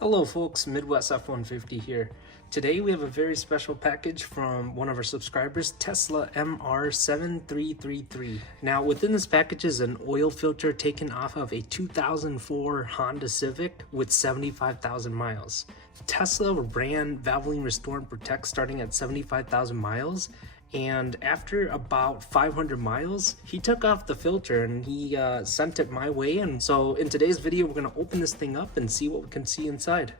Hello folks, Midwest F-150 here. Today we have a very special package from one of our subscribers, Tesla MR7333. Now within this package is an oil filter taken off of a 2004 Honda Civic with 75,000 miles. Tesla ran Valvoline Restore and Protect starting at 75,000 miles, and after about 500 miles he took off the filter and he sent it my way. And so in today's video we're going to open this thing up and see what we can see inside.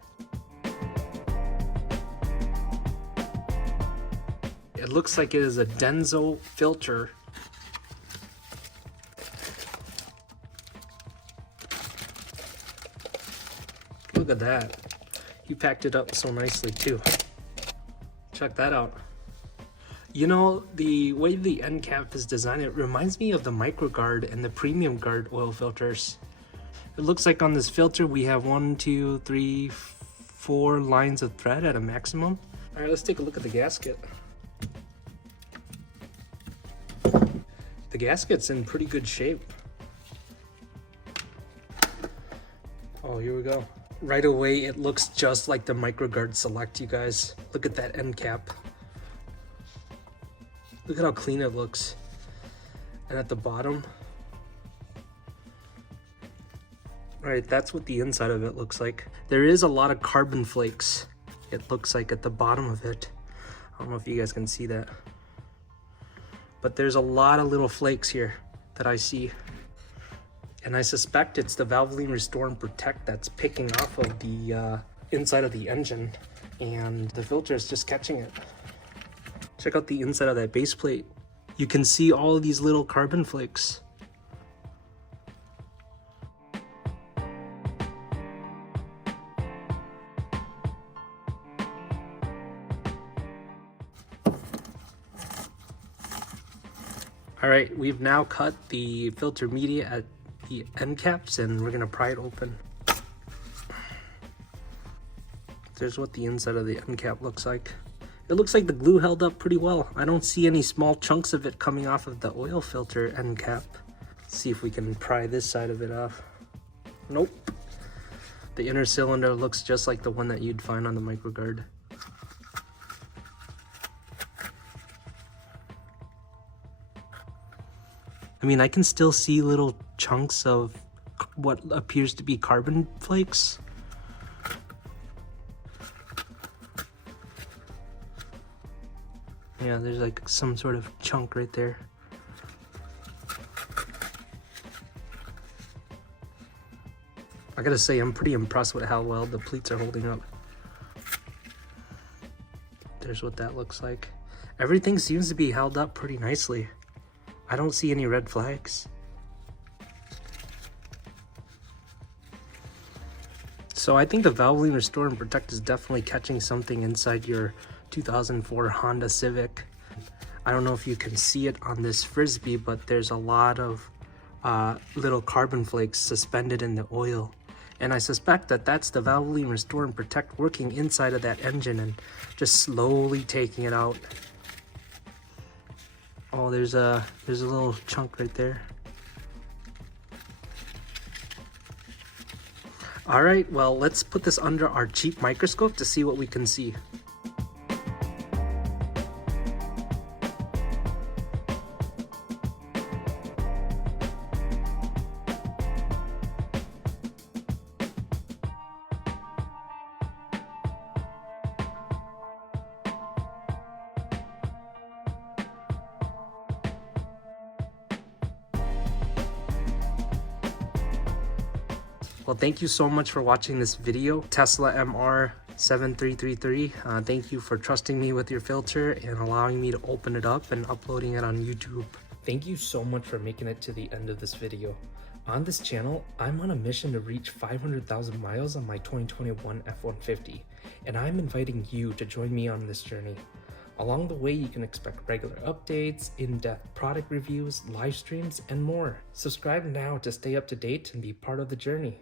It looks like it is a Denso filter. Look at that. He packed it up so nicely too. Check that out. You know, the way the end cap is designed, it reminds me of the MicroGuard and the Premium Guard oil filters. It looks like on this filter we have 1, 2, 3, 4 lines of thread at a maximum. All right, let's take a look at the gasket. The gasket's in pretty good shape. Oh, here we go. Right away, it looks just like the MicroGuard Select, you guys. Look at that end cap. Look at how clean it looks. And at the bottom, all right, that's what the inside of it looks like. There is a lot of carbon flakes, it looks like, at the bottom of it. I don't know if you guys can see that, but there's a lot of little flakes here that I see. And I suspect it's the Valvoline Restore and Protect that's picking off of the inside of the engine, and the filter is just catching it. Check out the inside of that base plate. You can see all of these little carbon flakes. All right, we've now cut the filter media at the end caps and we're gonna pry it open. There's what the inside of the end cap looks like. It looks like the glue held up pretty well. I don't see any small chunks of it coming off of the oil filter end cap. Let's see if we can pry this side of it off. Nope. The inner cylinder looks just like the one that you'd find on the MicroGuard. I mean, I can still see little chunks of what appears to be carbon flakes. Yeah, there's like some sort of chunk right there. I gotta say, I'm pretty impressed with how well the pleats are holding up. There's what that looks like. Everything seems to be held up pretty nicely. I don't see any red flags. So I think the Valvoline Restore and Protect is definitely catching something inside your 2004 Honda Civic. I don't know if you can see it on this Frisbee, but there's a lot of little carbon flakes suspended in the oil. And I suspect that that's the Valvoline Restore and Protect working inside of that engine and just slowly taking it out. Oh, there's a little chunk right there. All right, well, let's put this under our cheap microscope to see what we can see. Well, thank you so much for watching this video, Tesla MR7333. Thank you for trusting me with your filter and allowing me to open it up and uploading it on YouTube. Thank you so much for making it to the end of this video. On this channel, I'm on a mission to reach 500,000 miles on my 2021 F-150, and I'm inviting you to join me on this journey. Along the way, you can expect regular updates, in-depth product reviews, live streams, and more. Subscribe now to stay up to date and be part of the journey.